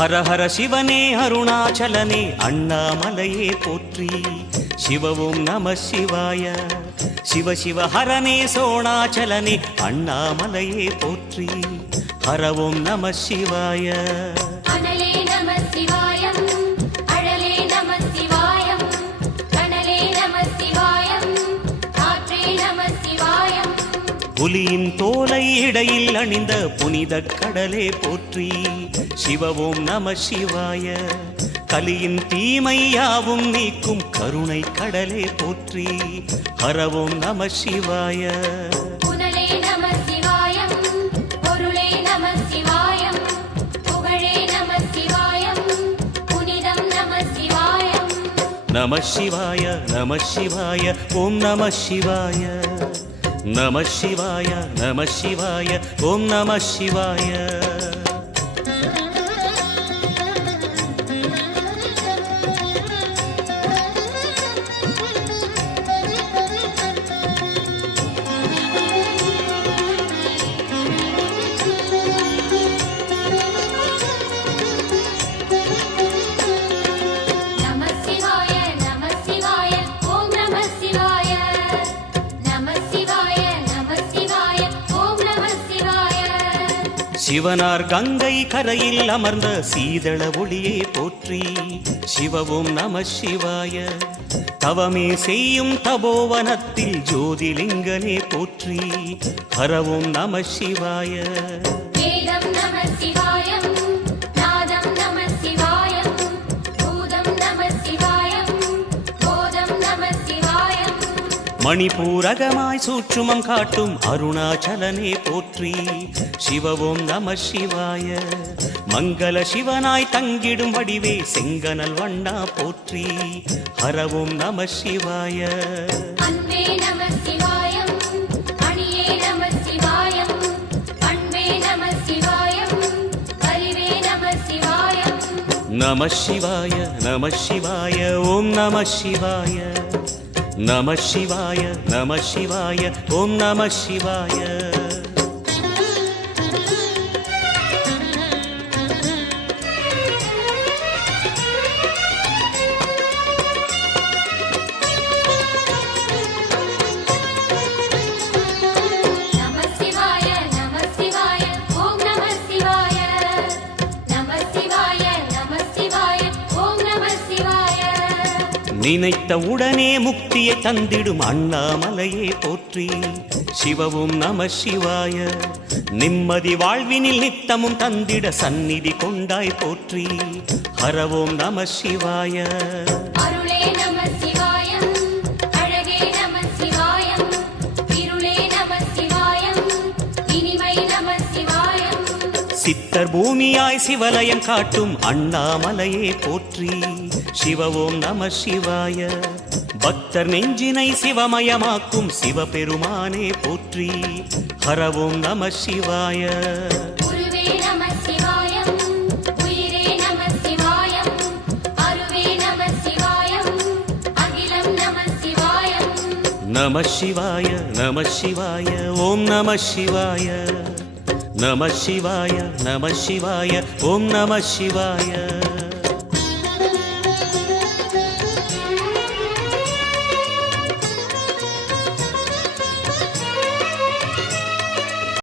ஹர ஹர சிவனே அருணாச்சலனே அண்ணாமலையே போற்றி. சிவவும் நம சிவாய. சிவ சிவ ஹரனே சோணாச்சலனே அண்ணாமலையே போற்றி. ஹரவும் நம சிவாய. அனலே நம சிவாயம், அழலே நம சிவாயம், கனலே நம சிவாயம், காற்றே நம சிவாயம். புலியின் தோலை இடையில் அணிந்த புனித கடலே போற்றி. சிவவும் நம சிவாய. கலியின் தீமையாவும் நீக்கும் கருணை கடலே போற்றி. ஹரவும் நம சிவாய. புனலே நம சிவாயம், பொருளே நம சிவாயம், புகழே நம சிவாயம், புனிதம் நம சிவாயம். நம சிவாய நம சிவாய ஓம் நம சிவாய. நம சிவாய நம சிவாய ஓம் நம சிவாய. சிவனார் கங்கை கரையில் அமர்ந்த சீதள ஒளியே போற்றி. சிவவும் நம சிவாய. தவமே செய்யும் தபோவனத்தில் ஜோதிலிங்கனே போற்றி. ஹரவும் நம சிவாய. வேதம் நம சிவாயம், நாதம் நம சிவாயம், பூதம் நம சிவாயம், போதம் நம சிவாயம். மணிபூரகமாய் சூட்சுமம் காட்டும் அருணாச்சலனே போற்றி. சிவவும் நம சிவாய. மங்கள சிவனாய் தங்கிடும் வடிவே செங்கனல் வண்ணா போற்றி. ஹரவும் நம சிவாய. அன்பே நம சிவாயம், அணியே நம சிவாயம், அன்பே நம சிவாயம், அறிவே நம சிவாயம். நம சிவாய நம சிவாய ஓம் நம சிவாய. நம சிவாய நம சிவாய ஓம் நம சிவாய. நினைத்த உடனே முக்தியை தந்திடும் அண்ணாமலையே போற்றி. சிவவும் நம சிவாய. நிம்மதி வாழ்வினில் நித்தமும் தந்திட சந்நிதி கொண்டாய் போற்றி. ஹரவும் நம சிவாய. அருளே நம சிவாயம், அழகே நம சிவாயம், இருளே நம சிவாயம், இனிமை நம சிவாயம். சித்தர் பூமியாய் சிவலயம் காட்டும் அண்ணாமலையே போற்றி. சிவவும் நம சிவாய. பக்தர் நெஞ்சினை சிவமயமாக்கும் சிவபெருமானே போற்றி. ஹரவும் நம சிவாய. குருவே நம சிவாயம், உயிரே நம சிவாயம், அருவே நம சிவாயம், அகிலம் நம சிவாயம். நம சிவாய நம சிவாய ஓம் நம சிவாய. நம சிவாய நம சிவாய ஓம் நம சிவாய.